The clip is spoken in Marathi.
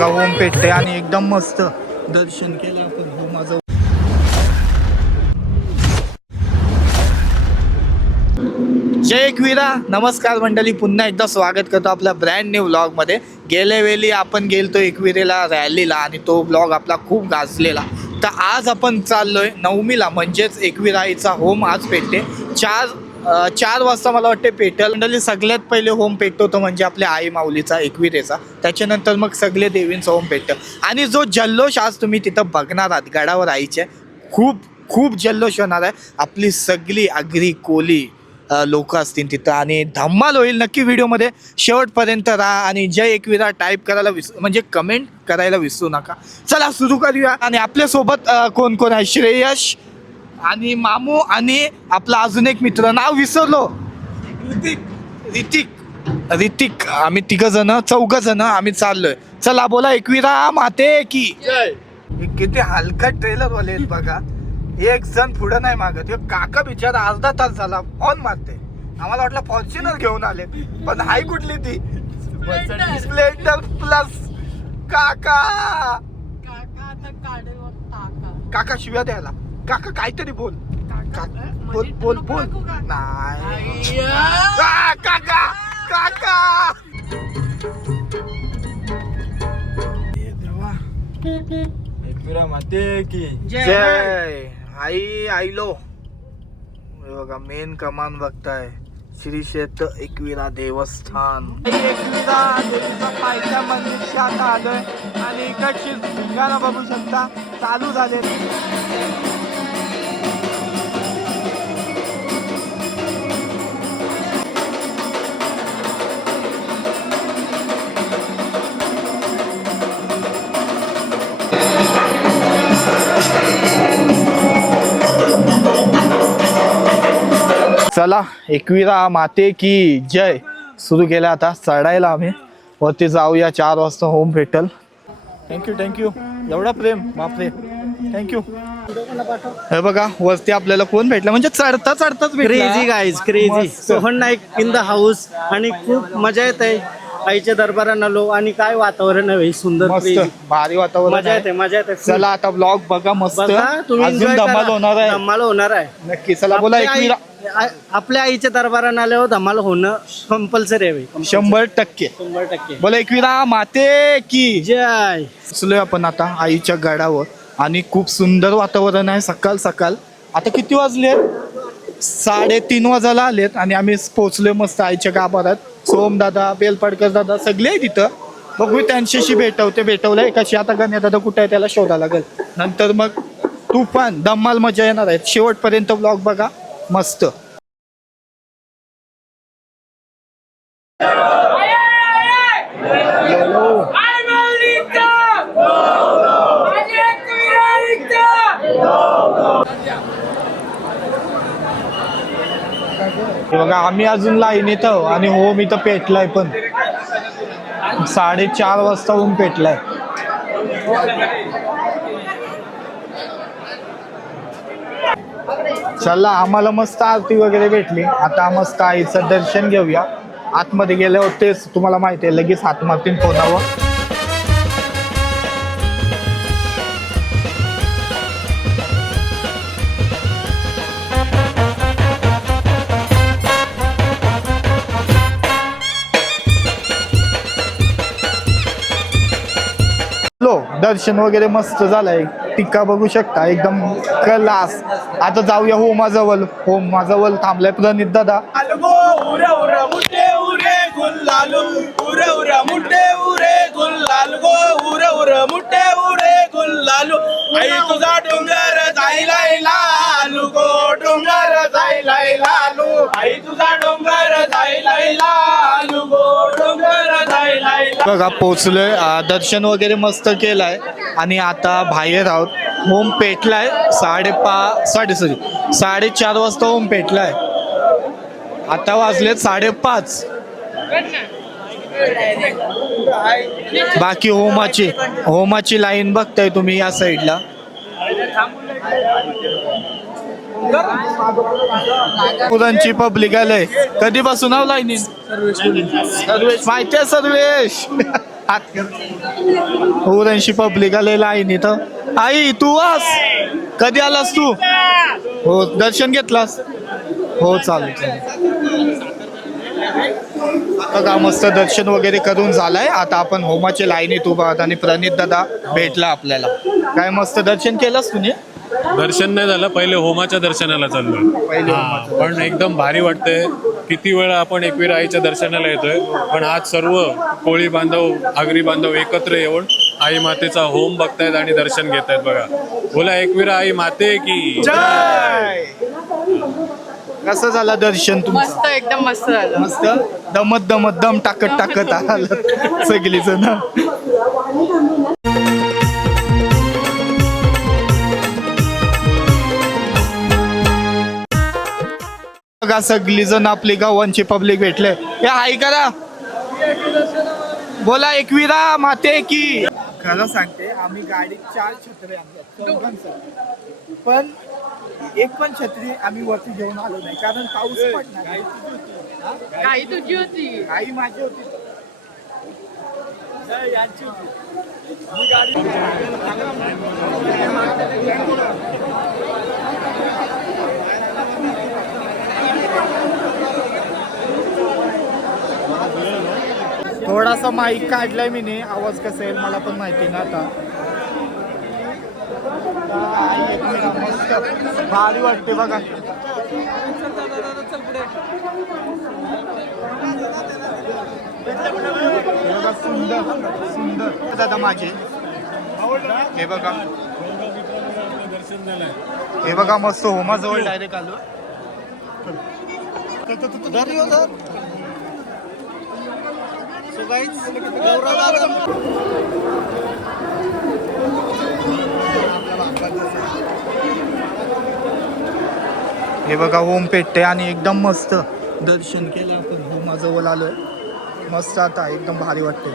बघा होम पेटते आणि एकदम मस्त दर्शन केलं आपण. होमाचं जय एकविरा. नमस्कार मंडळी पुन्हा एकदा स्वागत करतो आपल्या ब्रँड न्यू ब्लॉगमध्ये गेल्या वेळी आपण गेलतो एकविरेला रॅलीला आणि तो ब्लॉग आपला खूप गाजलेला. तर आज आपण चाललोय नवमीला म्हणजेच एकविराईचा होम आज पेटते चार चार वाजता मला वाटते पेटल. मंडळी सगळ्यात पहिले होम पेटतो तो म्हणजे आपल्या आई माऊलीचा एकविरेचा. त्याच्यानंतर मग सगळे देवींचा होम पेटतं. आणि जो जल्लोष आज तुम्ही तिथं बघणार आहात गडावर आईचे खूप खूप जल्लोष होणार आहे. आपली सगळी आगरी कोली लोक असतील तिथं. आणि धम्माल होईल नक्की व्हिडिओमध्ये. शेवटपर्यंत राहा आणि जय एकविरा टाईप करायला विस म्हणजे कमेंट करायला विसरू नका. चला सुरू करूया. आणि आपल्यासोबत कोण कोण आहे? श्रेयश आणि मामू आणि आपला अजून एक मित्र नाव विसरलो. ऋतिक ऋतिक ऋतिक आम्ही तिघ जण चौघ जण आम्ही चाललोय. चला बोला एकविरा माते की. हे किती हलका ट्रेलर वाले आहेत बघा. एक जण पुढं नाही मागत. हे काका बिचारा अर्धा तास झाला फोन मारते आम्हाला वाटलं फॉर्च्युनर घेऊन आले. पण हाय कुठली ती? स्प्लेंडर प्लस काका. काका शिव्या द्यायला. काका काहीतरी बोल. काका, बोल म्हणजे बोल बोल? नाही. आ, काका काका. हे देवा. एकविरा माते की? जय आई आईलो. हे बघा मेन कमान बघताय. श्री क्षेत्र एकविरा देवस्थान. एकविरा देवीचा पायथ्या मंदिरच्या आता आलोय. आणि इकडची धिंगाणा बघू शकता. चालू झाले चला एकविरा माते की जय. सुरू केलं आता चढायला आम्ही. वरती जाऊया चार वाजता होम भेटल. थँक्यू थँक्यू एवढा प्रेम बापरे. थँक्यू हे बघा वरती आपल्याला कोण भेटलं? म्हणजे चढता चढताच. Crazy guys crazy. Sohan Naik in the house आणि खूप मजा येत आहे. आईच्या दरबारात आलो आणि काय वातावरण आहे सुंदर मस्त. भारी वातावरण मजा आहे. येते मजा येते. चला आता ब्लॉग बघा मस्त. बघा तुम्ही अजून धमाल. होणार आहे. धमाल होणार आहे. नक्की चला बोला आपल्या आई- एकविरा आ- आपल्या आईच्या दरबारात आल्यावर धमाल होणं कंपल्सरी आहे. शंभर टक्के. शंभर टक्के. बोला एकविरा माते की. जय. पोचलोय आपण आता आईच्या गडावर. आणि खूप सुंदर वातावरण आहे सकाळ सकाळ. आता किती वाजले? साडेतीन वाजायला आलेत आणि आम्ही पोचलोय मस्त आईच्या गाभारात सोम दादा बेलपाडकर दादा सगळे आहे तिथं बघू त्यांच्याशी भेटवते भेटवलं एकाशी आता गण्या दादा कुठे आहे त्याला शोधा लागेल. नंतर मग तुफान धम्माल मजा येणार आहे. शेवटपर्यंत ब्लॉग बघा. मस्त. बघा आम्ही अजून लाईनीत आहो आणि हो मी तर पेटलाय पण. साडेचार वाजता होऊन पेटलाय. चला आम्हाला मस्त आरती वगैरे भेटली. आता मस्त आईचं दर्शन घेऊया. आतमध्ये गेल्यावर तेच तुम्हाला माहिती आहे लगेच हात मारतीन फोनावर दर्शन वगैरे मस्त झालंय. टिक्का बघू शकता एकदम कलास आता जाऊया होमाजवळ. होमाजवळ थांबलाय प्रणित दादा. मुठे गुल्लाल. गो मुठे उरे तुझा डोंगर जायला लालू. गो डोंगर जायला लालू. आई तुझा डोंगर जायला लालू. बघा पोचलोय दर्शन वगैरे मस्त केलंय. आणि आता बाहेर आहोत. होम पेटलाय. साडेपा साडे सॉरी साडेचार वाजता होम पेटलाय. आता वाजलेत साडेपाच. बाकी होमाची होमाची लाईन बघताय तुम्ही या साईडला. पुरांची पब्लिक आलंय. कधीपासून आव लाईनी सर्वेश माहिती आहे सर्वेश? ओरंशी पब्लिक आलेला आहे इथं. आई तू वास कधी आलास तू? हो दर्शन घेतलास? हो चालेल चालेल. बघा मस्त दर्शन वगैरे करून झालंय. आता आपण होमाच्या लाईनीत उभा आहोत आणि प्रणित दादा भेटला आपल्याला. काय मस्त दर्शन केलंस तुम्ही? दर्शन नाही झालं पहिले होमाच्या दर्शनाला हा, पण एकदम भारी वाटतंय. किती वेळा आपण एकवीर आईच्या दर्शनाला येतोय पण आज सर्व कोळी बांधव आगरी बांधव एकत्र येऊन आई मातेचा होम बघतायत आणि दर्शन घेत आहेत बघा. बोला एकवीरा आई माते की? जय! कसं झालं दर्शन तुमचं? मस्त एकदम मस्त झालं. मस्त? दमत दमत दम टाकत टाकत आलं सगळीच ना बघा सगळी जण आपली गावांची पब्लिक भेटले. हे हाय करा. बोला एकविरा माते की. खरं सांगते आम्ही गाडीत चार छत्री आणल्या पण एक पण छत्री आम्ही वरती घेऊन आलो नाही कारण पाऊस पडणार? काही तुझी होती. आई माझी होती. यांची होती. थोडासा माईक काढलाय मी ने आवाज कसा येईल मला पण माहिती ना आता. भारी वाटते बघा. बघा सुंदर सुंदर. हो दादा माझे. हे बघा. हे बघा मस्त होमाजवळ डायरेक्ट आलो. हे बघा होम पेटते आणि एकदम मस्त दर्शन केलं आपण होमाजवळ आलोय मस्त आता एकदम भारी वाटते